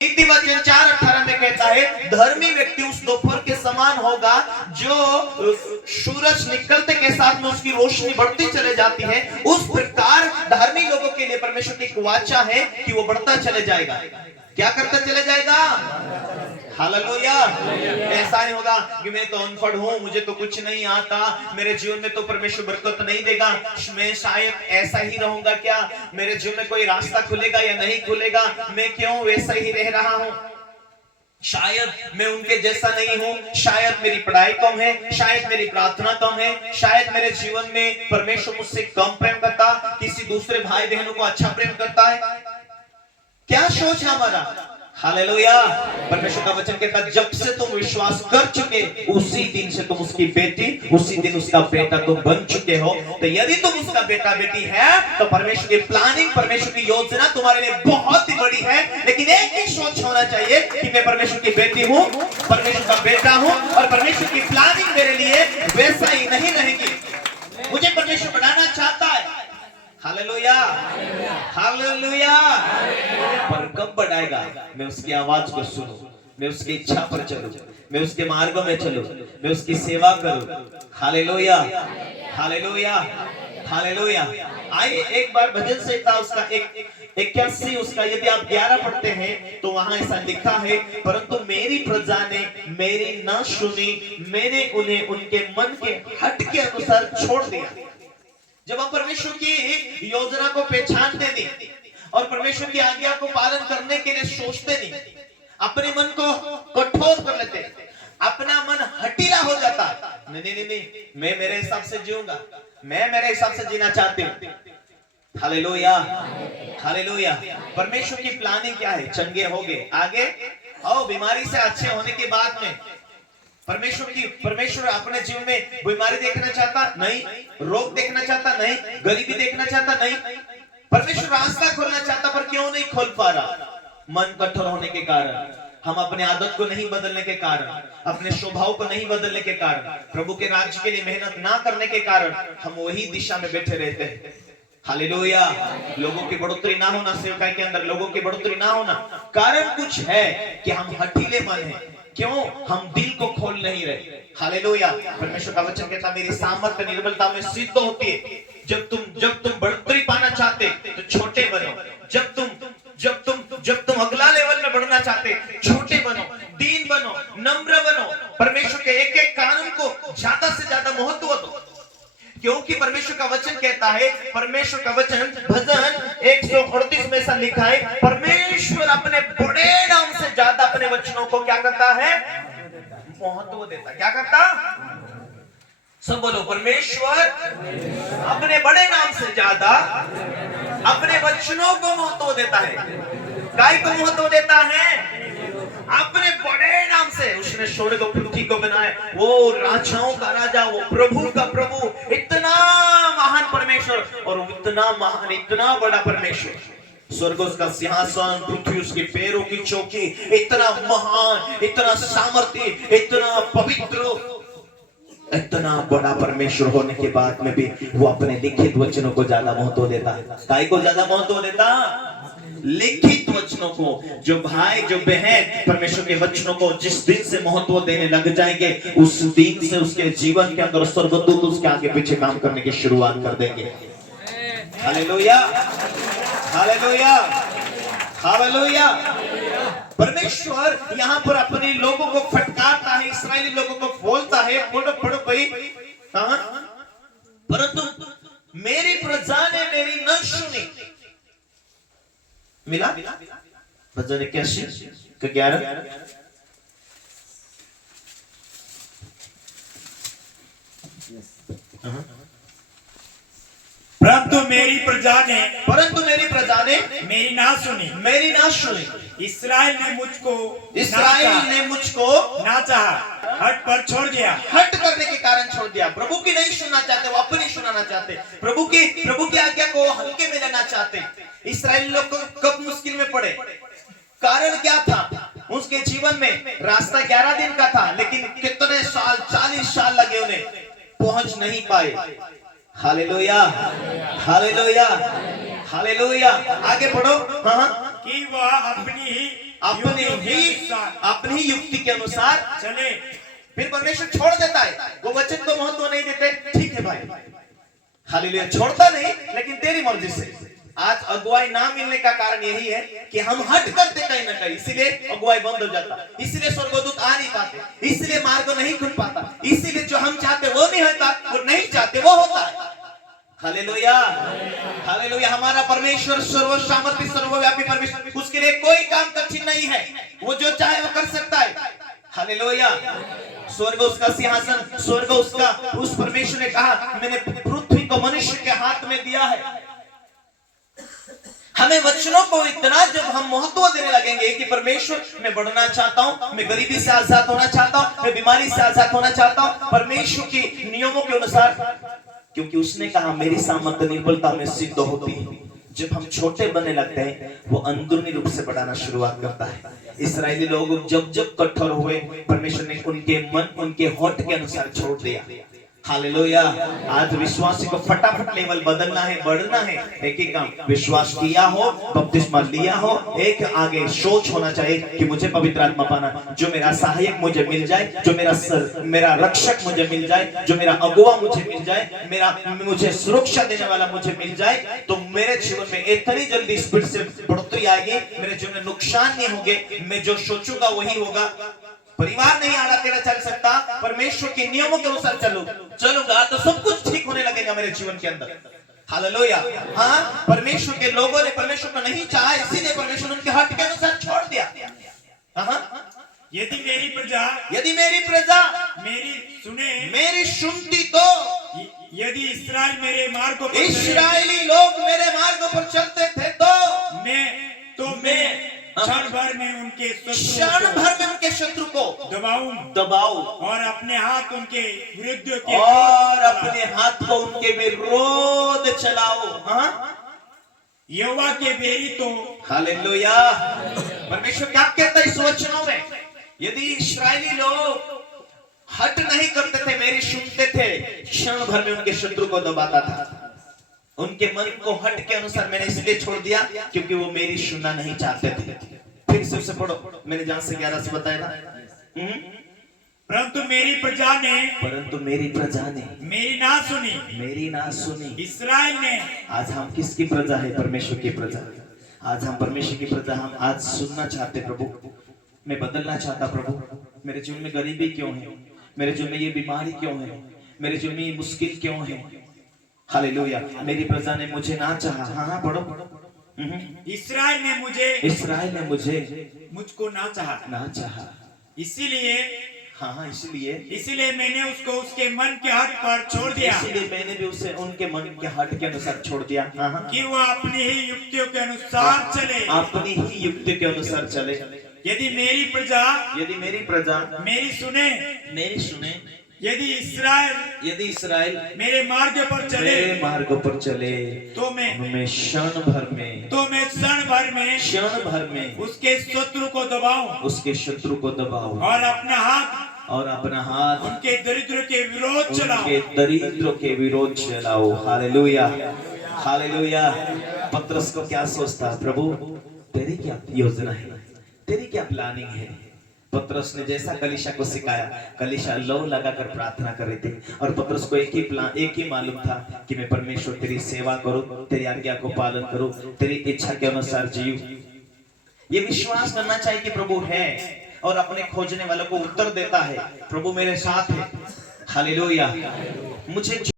नीति वचन 4:18 में कहता है, धर्मी व्यक्ति उस दोपहर के समान होगा जो सूरज निकलते के साथ में उसकी रोशनी बढ़ती चले जाती है। उस प्रकार धर्मी लोगों के लिए परमेश्वर की एक वाचा है कि वो बढ़ता चले जाएगा। क्या करता चले जाएगा? हालेलुया। ऐसा नहीं होगा कि मैं तो अनपढ़ हूँ, मुझे तो कुछ नहीं आता, मेरे जीवन में तो परमेश्वर बरकत नहीं देगा, मैं शायद ऐसा ही रहूंगा, क्या मेरे जीवन में कोई रास्ता खुलेगा या नहीं खुलेगा, मैं क्यों वैसा ही रह रहा हूँ, शायद मैं उनके जैसा नहीं हूँ, शायद मेरी पढ़ाई कम है, शायद मेरी प्रार्थना कम है, शायद मेरे जीवन में परमेश्वर मुझसे कम प्रेम करता, किसी दूसरे भाई बहनों को अच्छा प्रेम करता है। क्या सोच है हमारा? हालेलुया। परमेश्वर का वचन कहता है, जब से तुम विश्वास कर चुके उसी दिन से तुम उसकी बेटी, उसी दिन उसका बेटा तुम बन चुके हो। तो यदि तुम उसका बेटा बेटी है तो परमेश्वर की प्लानिंग, परमेश्वर की योजना तुम्हारे लिए बहुत ही बड़ी है। लेकिन एक ही सोच होना चाहिए कि मैं परमेश्वर की बेटी हूँ, परमेश्वर का बेटा हूँ, और परमेश्वर की प्लानिंग मेरे लिए वैसा ही नहीं रहेगी, मुझे परमेश्वर बनाना चाहता है। Hallelujah, hallelujah. पर कब बढ़ाएगा? मैं उसकी आवाज को सुनूं, मैं उसकी इच्छा पर चलूं, मैं उसके मार्गों में चलूं, मैं उसकी सेवा करूं। Hallelujah, hallelujah, hallelujah. आइए एक बार भजन संहिता उसका 81 उसका यदि आप 11 पढ़ते हैं तो वहां ऐसा लिखा है, परंतु मेरी प्रजा ने मेरी न सुनी, मैंने उन्हें उनके मन के हट के अनुसार छोड़ दिया। जब हम परमेश्वर की योजना को पहचानते नहीं और परमेश्वर की आज्ञा को पालन करने के लिए सोचते नहीं, अपने मन को कठोर कर लेते, अपना मन हटीला हो जाता, नहीं नहीं नहीं, मैं मेरे हिसाब से जीऊंगा, मैं मेरे हिसाब से जीना चाहती हूँ। Hallelujah, hallelujah. परमेश्वर की प्लानिंग क्या है? चंगे हो गए, आगे आओ, बीमारी से अच्छे होने के बाद में परमेश्वर अपने जीवन में बीमारी देखना चाहता नहीं, रोग देखना चाहता नहीं, गरीबी देखना चाहता नहीं। परमेश्वर रास्ता खोलना चाहता, पर क्यों नहीं खोल पा रहा? मन कठोर होने के कारण, हम अपने आदत को नहीं बदलने के कारण, अपने स्वभाव को नहीं बदलने के कारण, प्रभु के राज्य के लिए मेहनत ना करने के कारण हम वही दिशा में बैठे रहते हैं। हालेलुया। लोगों की बढ़ोतरी ना होना, सेवकाई के अंदर लोगों की बढ़ोतरी ना होना, कारण कुछ है कि हम हठीले मन है। क्यों? हम दिल को खोल नहीं रहे। हालेलुया। परमेश्वर का वचन कहता, मेरी सामर्थ्य निर्बलता में सिद्ध होती है। जब तुम बढ़ोतरी पाना चाहते तो छोटे बनो, जब तुम अगला लेवल में बढ़ना चाहते छोटे बनो, दीन बनो, नम्र बनो, परमेश्वर के एक एक कानून को ज्यादा से ज्यादा महत्व दो। क्योंकि परमेश्वर का वचन कहता है, परमेश्वर का वचन भजन 138 में ऐसा लिखा है, परमेश्वर अपने बड़े नाम से ज्यादा अपने वचनों को क्या करता है? महत्व देता। क्या करता? सब बोलो, परमेश्वर अपने बड़े नाम से ज्यादा अपने वचनों को महत्व देता है। काय को महत्व देता है? अपने बड़े नाम से। उसने स्वर्ग को पृथ्वी को बनाया, वो राजाओं का राजा, वो प्रभु का प्रभु, इतना महान परमेश्वर, और इतना महान, इतना बड़ा परमेश्वर। स्वर्ग उसका सिंहासन, पृथ्वी उसके पैरों की चौकी, इतना महान, इतना सामर्थ्य, इतना पवित्र, इतना बड़ा परमेश्वर होने के बाद में भी वो अपने लिखित वचनों को ज्यादा महत्व देता है। काय को ज्यादा महत्व देता? लिखित वचनों को। जो भाई, जो बहन परमेश्वर के वचनों को जिस दिन से महत्व देने लग जाएंगे, उस दिन से उसके जीवन के अंदर स्वर्गदूत उसके आगे पीछे काम करने की शुरुआत कर देंगे। Hallelujah, hallelujah, hallelujah. परमेश्वर यहाँ पर अपने लोगों को फटकारता है, इस्राएली लोगों को बोलता है, पढ़ो भाई, परंतु मेरी प्रजा ने मेरी न सुनी। मिला भजन 81 का 11। परंतु मेरी प्रजा ने मेरी ना सुनी। इस्राएल ने मुझको ना चाहा, हट पर छोड़ दिया। हट करने के कारण छोड़ दिया। प्रभु की नहीं सुनना चाहते, वो अपनी सुनाना चाहते, प्रभु की आज्ञा को हल्के में लेना चाहते। इस्राएली लोग कब मुश्किल में पड़े? कारण क्या था? उसके जीवन में रास्ता 11 दिन का था, लेकिन कितने साल, 40 साल लगे उन्हें, पहुंच नहीं पाए। Hallelujah, hallelujah, hallelujah. आगे पढ़ो। हाँ, कि वह अपनी ही अपनी ही युक्ति के अनुसार चले। फिर परमेश्वर छोड़ देता है, वो वचन को महत्व नहीं देते। ठीक है भाई, हालेलुया, छोड़ता नहीं लेकिन तेरी मर्जी से। आज अगुवाई ना मिलने का कारण यही है कि हम हट करते कहीं ना कहीं, इसीलिए अगुवाई बंद हो जाता, इसीलिए स्वर्गदूत आ नहीं पाते, इसीलिए मार्ग नहीं खुल पाता, इसीलिए जो हम चाहते वो नहीं होता, वो नहीं चाहते वो होता है। Hallelujah, hallelujah. हमारा परमेश्वर सर्वसामर्थी सर्वव्यापी परमेश्वर, उसके लिए कोई काम कठिन नहीं है, वो जो चाहे वो कर सकता है। हालेलुया। स्वर्ग उसका सिंहासन, स्वर्ग उसका, उस परमेश्वर ने कहा मैंने पृथ्वी को मनुष्य के हाथ में दिया है। हमें वचनों को इतना जब हम महत्व देने लगेंगे कि परमेश्वर मैं बढ़ना चाहता हूं, मैं गरीबी से आजाद होना चाहता हूं, मैं बीमारी से आजाद होना चाहता हूं परमेश्वर के नियमों के अनुसार, क्योंकि उसने कहा मेरी सामर्थ्य निर्बलता में सिद्ध होती है। जब हम छोटे बनने लगते हैं वो अंदरूनी रूप से बढ़ाना शुरुआत करता है। इस्राएली लोग जब जब कठोर हुए, परमेश्वर ने उनके मन उनके होठ के अनुसार छोड़ दिया। हालेलुया। आज विश्वासी को फटाफट लेवल बदलना है, बढ़ना है। एक ही काम, विश्वास किया हो, बपतिस्मा लिया हो, एक आगे सोच होना चाहिए कि मुझे पवित्र आत्मा पाना, जो मेरा सहायक मुझे मिल जाए, जो मेरा रक्षक मुझे मिल जाए, जो मेरा अगुवा मुझे मिल जाए, मुझे सुरक्षा देने वाला मुझे मिल जाए, तो मेरे जीवन में इतनी जल्दी स्पीड से बढ़ोतरी आएगी, मेरे जीवन में नुकसान नहीं होंगे, मैं जो सोचूंगा वही होगा। परिवार नहीं आड़ा तेरा चल सकता, परमेश्वर के नियमों के अनुसार चलूंगा तो सब कुछ ठीक होने लगेगा मेरे जीवन के अंदर। हालेलुया। हाँ, परमेश्वर के लोगों ने परमेश्वर को नहीं चाहा, इसीलिए परमेश्वर उनके हट के अनुसार छोड़ दिया। यदि मेरी प्रजा मेरी सुनती तो, यदि इस्राएल मेरे मार्ग पर, इस्राएली लोग मेरे मार्ग पर चलते थे तो मैं क्षण भर में उनके शत्रु को दबाऊं और अपने हाथ उनके विरोध चलाओ। यहोवा के बेरी तो, हालेलुया। परमेश्वर क्या कहता है इस वचनों में? यदि इस्राएली लोग हट नहीं करते थे, मेरी सुनते थे, क्षण भर में उनके शत्रु को दबाता था। उनके मन को हट के अनुसार मैंने इसलिए छोड़ दिया क्योंकि वो मेरी सुनना नहीं चाहते थे। फिर से उसे पढ़ो, मैंने जहां से 11 से बताया था। परंतु मेरी प्रजा ने मेरी ना सुनी। इस्राएल ने, आज हम किसकी प्रजा है? परमेश्वर की प्रजा। आज हम परमेश्वर की प्रजा, हम आज सुनना चाहते प्रभु, मैं बदलना चाहता प्रभु, मेरे जीवन में गरीबी क्यों है, मेरे जीवन में ये बीमारी क्यों है, मेरे जीवन में ये मुश्किल क्यों है। हालेलुया। मेरी प्रजा ने मुझे ना चाहा। हाँ, पढ़ो। इस्राएल ने मुझको ना चाहा। इसीलिए मैंने उसको उसके मन के हट पर छोड़ दिया। इसीलिए मैंने भी उसे उनके मन के हट के अनुसार छोड़ दिया। कि वो अपनी ही युक्तियों के अनुसार चले। अपनी ही युक्ति के अनुसार चले। यदि मेरी प्रजा मेरी सुने, यदि इस्राएल मेरे मार्ग पर चले, तो मैं क्षण भर में उसके शत्रु को दबाऊं और अपना हाथ उनके दरिद्रों के विरोध चलाओ। Hallelujah, hallelujah. पतरस को क्या सोचता, प्रभु तेरी क्या योजना है, तेरी क्या प्लानिंग है? पतरस ने जैसा कलीशा को सिखाया, कलीशा लौ लगाकर प्रार्थना कर रहे थे, और पतरस को एक ही मालूम था कि मैं परमेश्वर तेरी सेवा करूं, तेरी आज्ञा को पालन करूं, तेरी इच्छा के अनुसार जीऊं। ये विश्वास करना चाहिए कि प्रभु है और अपने खोजने वालों को उत्तर देता है। प्रभु मेरे साथ है। हालेलुया। मुझे